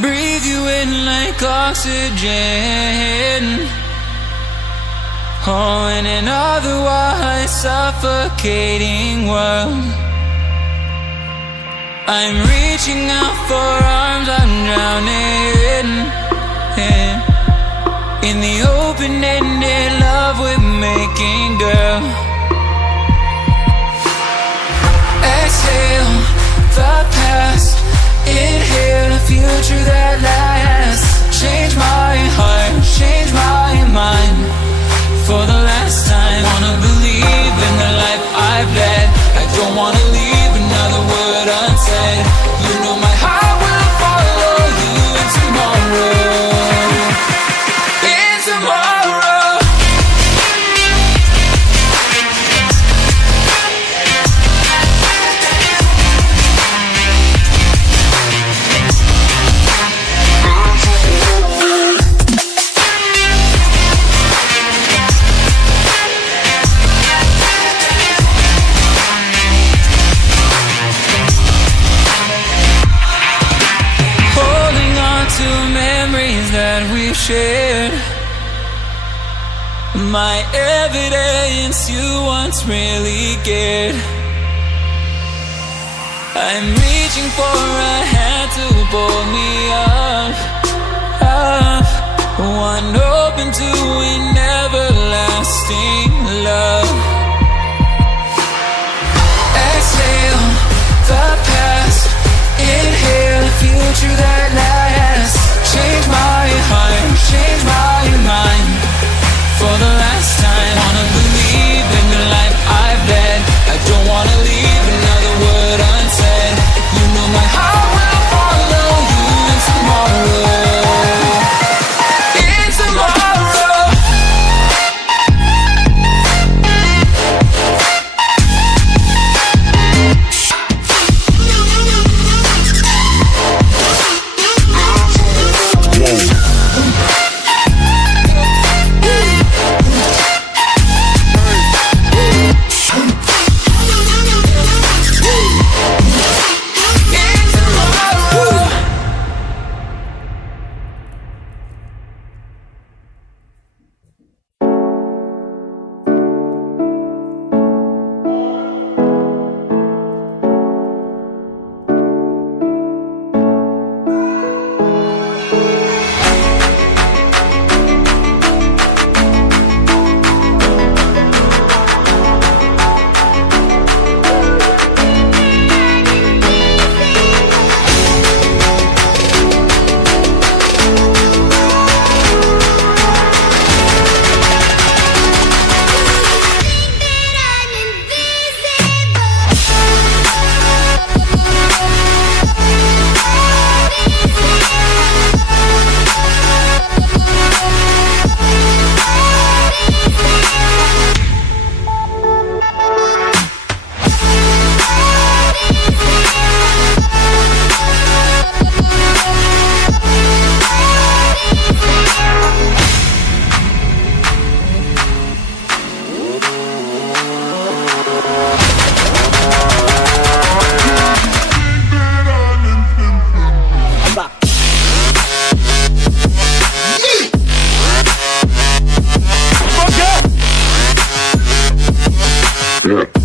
Breathe you in like oxygen. Oh, in an otherwise suffocating world, I'm reaching out for arms, I'm drowning in the open-ended love we're making, girl. Exhale the past, inhale a future that lasts. Change my heart, change my mind for the last time. Wanna believe in the life I've led. I don't wanna leave another word unsaid. You know my heart will follow you in tomorrow. In tomorrow. That we've shared, my evidence you once really cared. I'm reaching for a hand to pull me up, up, one open to an everlasting love. Exhale the past, inhale a future that lasts. Change my heart, change my mind for the last time. Wanna believe in the life I've led. I don't wanna leave another word unsaid. You know my heart will follow you in tomorrow. In tomorrow. Yeah.